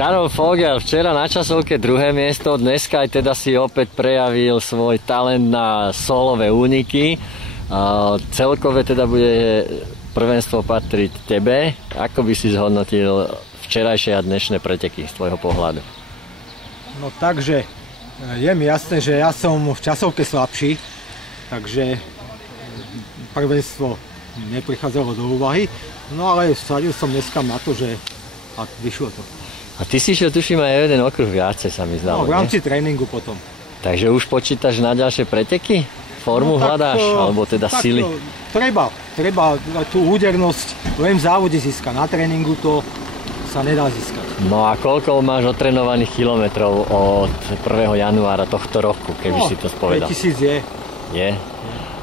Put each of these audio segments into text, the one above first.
Karol Vogel, včera na časovke druhé miesto, dneska aj teda si opäť prejavil svoj talent na solové úniky. Celkové teda bude prvenstvo patriť tebe. Ako by si zhodnotil včerajšie a dnešné preteky z tvojho pohľadu? No takže je mi jasné, že ja som v časovke slabší, takže prvenstvo neprichádzalo do úvahy. No ale vsadil som dneska na to, že a vyšlo to. A ty si šiel, tuším, aj jeden okruh viacej, sa mi zdalo. No, v rámci tréningu potom. Takže už počítaš na ďalšie preteky? Formu hľadáš? Alebo teda sily? Treba tú údernosť len v závode získať. Na tréningu to sa nedá získať. No a koľko máš otrénovaných kilometrov od 1. januára tohto roku, keby si to spovedal? 5000 je. Je?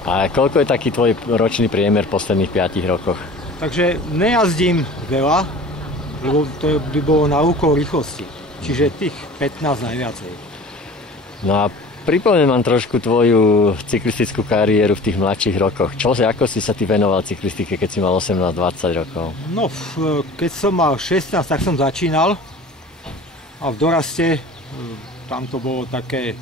A koľko je taký tvoj ročný priemer v posledných 5 rokoch? Takže nejazdím veľa, lebo to by bolo na úkor rýchlosti. Čiže tých 15 najviacej. No a pripomeň mám trošku tvoju cyklistickú kariéru v tých mladších rokoch. Ako si sa ty venoval cyklistike, keď si mal 18-20 rokov? No, keď som mal 16, tak som začínal. A v doraste, tam to bolo také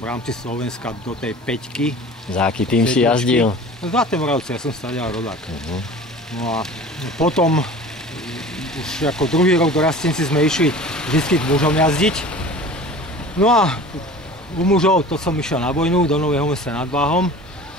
v rámci Slovenska do tej 5-ky. Za aký tým si jazdil? Zlaté Moravce, ja som stadial rodák. No a potom už ako druhý rok dorastenci sme išli vždy k mužom jazdiť. No a u mužov to som išiel na vojnu do Nového Mesta nad Váhom.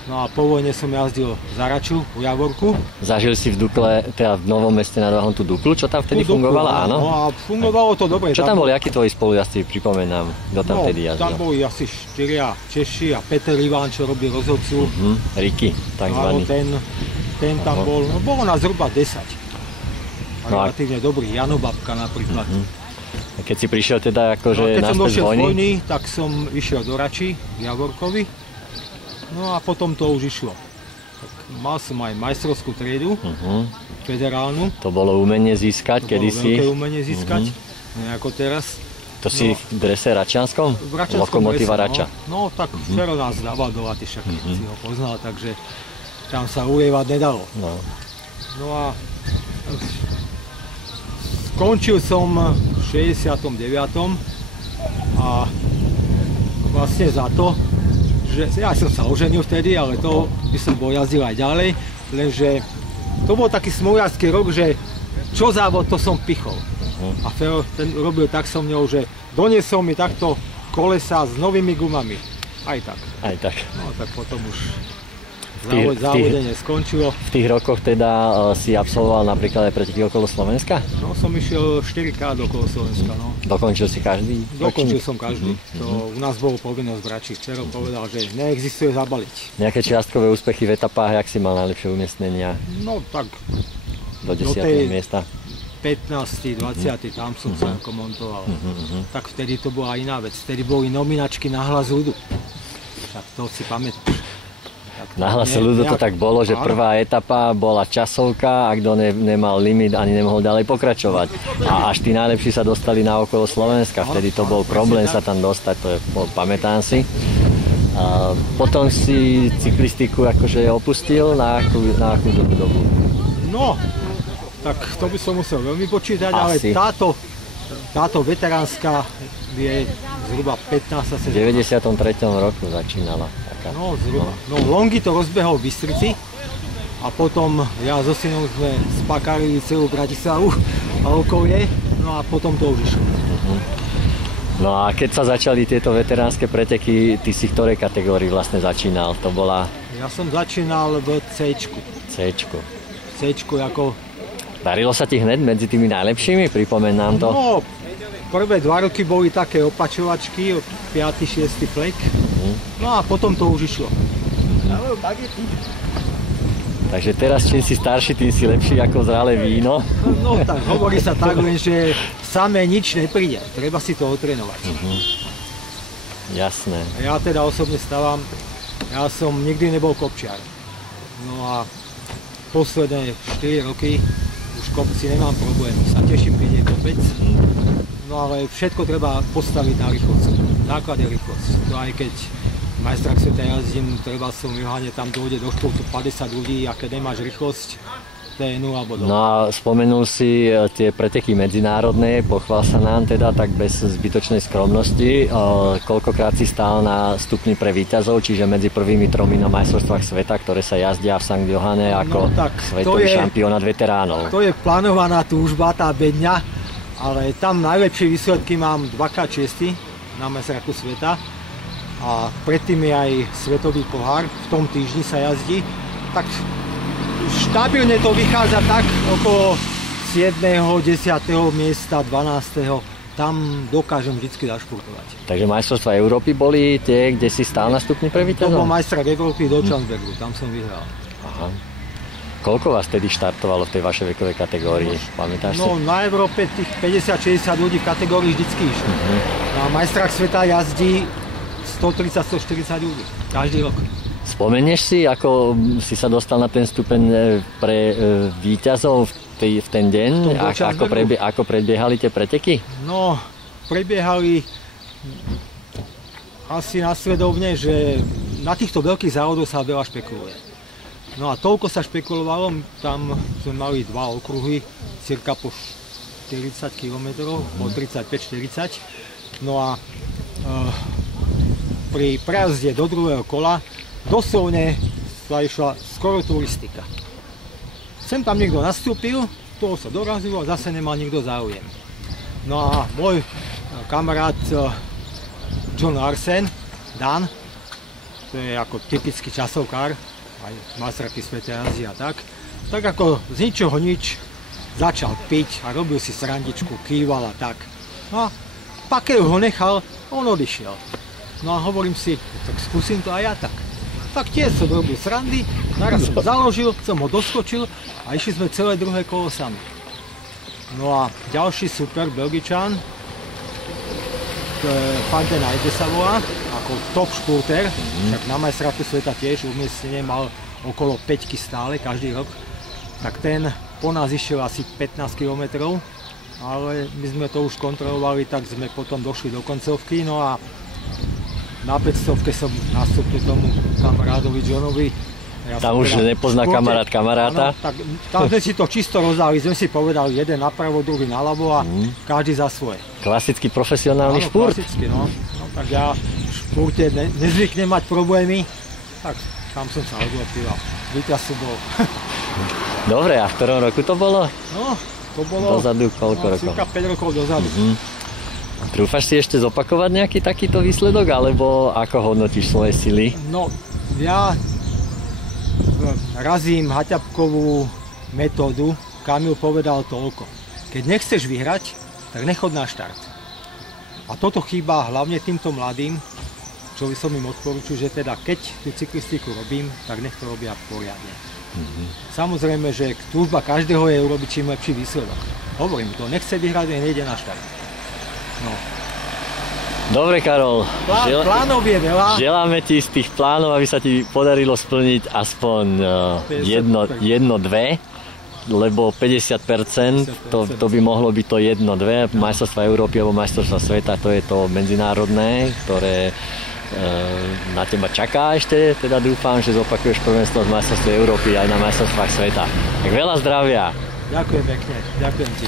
No a po vojne som jazdil za Raču u Javorku. Zažil si v Dukle, teda v Novom Meste nad Váhom tú Duklu, čo tam vtedy fungovala, áno? No a fungovalo to dobre. Čo tam boli, akí tvoji spolujazdci, pripomenám, kto tam vtedy jazdil? Tam boli asi 4 Češi a Peter Iván, čo robil rozhodcu. Riky, takzvaný. Ten tam bol, no bolo nás zhruba 10. Relatívne dobrý, Jano Babka napríklad. A keď si prišiel teda akože naspäť z vojny? Z vojny, tak som išiel do Rači, Javorkovi. No a potom to už išlo. Tak mal som aj majstrovskú triedu, federálnu. To bolo umenie získať kedysi? To bolo veľké umenie získať, nie ako teraz. To si v drese račianskom? V račianskom Lokomotíva drese, Rača. No tak Fero nás dával do laty, však si ho poznal, takže tam sa ulievať nedalo. No a skončil som v 69. a vlastne za to, že ja som sa oženil vtedy, ale to by som bol jazdil aj ďalej, lenže to bol taký smoliarsky rok, že čo závod, to som pichol. A Fero ten robil tak so mňou, že doniesol mi takto kolesa s novými gumami. Aj tak. Aj tak. No tak potom už závodenie skončilo. V tých rokoch teda si absolvoval napríklad aj preteky okolo Slovenska? No som išiel 4-krát okolo Slovenska, no. Dokončil si každý? Dokončil som každý. To u nás bolo povinnosť v Rači. Fero povedal, že neexistuje zabaliť. Nejaké čiastkové úspechy v etapách, jak si mal najlepšie umiestnenia? No tak do 10. miesta? 15., 20. tam som sa ako montoval. Tak vtedy to bola iná vec. Vtedy boli nominačky na Hlas ľudu. Tak to si pamätáš. Na Hlase ľudu to tak bolo, že prvá etapa bola časovka a kto nemal limit, ani nemohol ďalej pokračovať. A až tí najlepší sa dostali na okolo Slovenska, vtedy to bol problém sa tam dostať, to je, pamätám si. A potom si cyklistiku akože opustil na akú dobu? No, tak to by som musel veľmi počítať, ale táto veteránska je zhruba 15. V 93. roku začínala. No zhruba. No Longy to rozbehol v Bystrici a potom ja so synom sme spakárili celú Bratislavu a okolie, no a potom to už išlo. No a keď sa začali tieto veteránske preteky, ty si v ktorej kategórii vlastne začínal? To bola... Ja som začínal v C-čku. C-čku. C-čku ako... Darilo sa ti hneď medzi tými najlepšími? Pripomeň nám to. No, prvé 2 roky boli také opačovačky, 5. 6. flek. No a potom to už išlo. Takže teraz, čím si starší, tým si lepší ako zralé víno. No tak hovorí sa tak, len že samé nič nepríde. Treba si to otrénovať. Jasné. Ja teda osobne stávam, ja som nikdy nebol kopčiar. No a posledné 4 roky už kopci nemám problém. Sa teším, keď je kopec. No ale všetko treba postaviť na rýchlosť. Základ je rýchlosť. To aj keď v majstrách sveta jazdím, treba som Johane, tam dojde do športu 50 ľudí a keď nemáš rýchlosť, to je 0 bodov. No a spomenul si tie preteky medzinárodné, pochvál sa nám teda tak bez zbytočnej skromnosti. Koľkokrát si stál na stupni pre víťazov, čiže medzi prvými 3 na majstrovstvách sveta, ktoré sa jazdia v St. Johane ako svetový šampionát veteránov. To je plánovaná túžba, tá bedňa, ale tam najlepšie výsledky mám 2x6 na majstrovstvách sveta. A predtým je aj svetový pohár, v tom týždni sa jazdí, tak štabilne to vychádza tak okolo 7., 10. miesta, 12. Tam dokážem vždy zašportovať. Takže majstrovstvá Európy boli tie, kde si stál na stupni pre víťazov? To bol majstrák Európy do Čansbergu, tam som vyhral. Aha. Koľko vás tedy štartovalo v tej vašej vekovej kategórii? Pamätáš si? No na Európe tých 50-60 ľudí v kategórii vždycky išlo. Na majstrách sveta jazdí 130-140 ľudí, každý rok. Spomenieš si, ako si sa dostal na ten stupeň pre víťazov v ten deň? Ako prebiehali tie preteky? No, prebiehali asi nasledovne, že na týchto veľkých závodoch sa veľa špekuluje. No a toľko sa špekulovalo, tam sme mali 2 okruhy, cirka po 40 km, po 35-40. No a pri prejazde do druhého kola doslovne sa išla skoro turistika. Sem tam niekto nastúpil, toho sa dorazilo a zase nemal nikto záujem. No a môj kamarát John Larsen, Dan, to je ako typický časovkár, aj majstrovstvá sveta jazdí a tak ako z ničoho nič začal piť a robil si srandičku, kýval a tak. No a pakeľ ho nechal, on odišiel. No a hovorím si, tak skúsim to aj ja tak. Tak tiež som robil srandy, naraz som založil, som ho doskočil a išli sme celé druhé kolo sami. No a ďalší super Belgičan, Fanten Aide sa volá, ako top športer, však na majstrovstve sveta tiež umiestnenie mal okolo 5 stále každý rok, tak ten po nás išiel asi 15 km, ale my sme to už kontrolovali, tak sme potom došli do koncovky, no a na 500-ke som nastúpil tomu kamarádovi Johnovi. Tam už nepozná kamarát kamaráta. Ano, tak tam sme si to čisto rozdali, sme si povedali jeden napravo, druhý naľavo a každý za svoje. Klasický profesionálny šport. Klasický, no. Tak ja v športe nezvyknem mať problémy, tak tam som sa odlepil a víťaz som bol. Dobre, a v ktorom roku to bolo? No, to bolo dozadu koľko rokov? Cirka 5 rokov dozadu. Trúfaš si ešte zopakovať nejaký takýto výsledok, alebo ako hodnotíš svoje sily? No, ja razím haťapkovú metódu, Kamil povedal toľko. Keď nechceš vyhrať, tak nechod na štart. A toto chýba hlavne týmto mladým, čo by som im odporučil, že teda keď tú cyklistiku robím, tak nech to robia poriadne. Samozrejme, že túžba každého je urobiť čím lepší výsledok. Hovorím, kto nechce vyhrať, nejde na štart. No. Dobre, Karol. Plánov je veľa. Želáme ti z tých plánov, aby sa ti podarilo splniť aspoň 1-2, lebo 50% to by mohlo byť to 1-2. Majstrovstvá Európy alebo majstrovstvá sveta, to je to medzinárodné, ktoré na teba čaká ešte. Teda dúfam, že zopakuješ prvenstvo z majstrovstiev Európy aj na majstrovstvách sveta. Tak veľa zdravia. Ďakujem pekne. Ďakujem ti.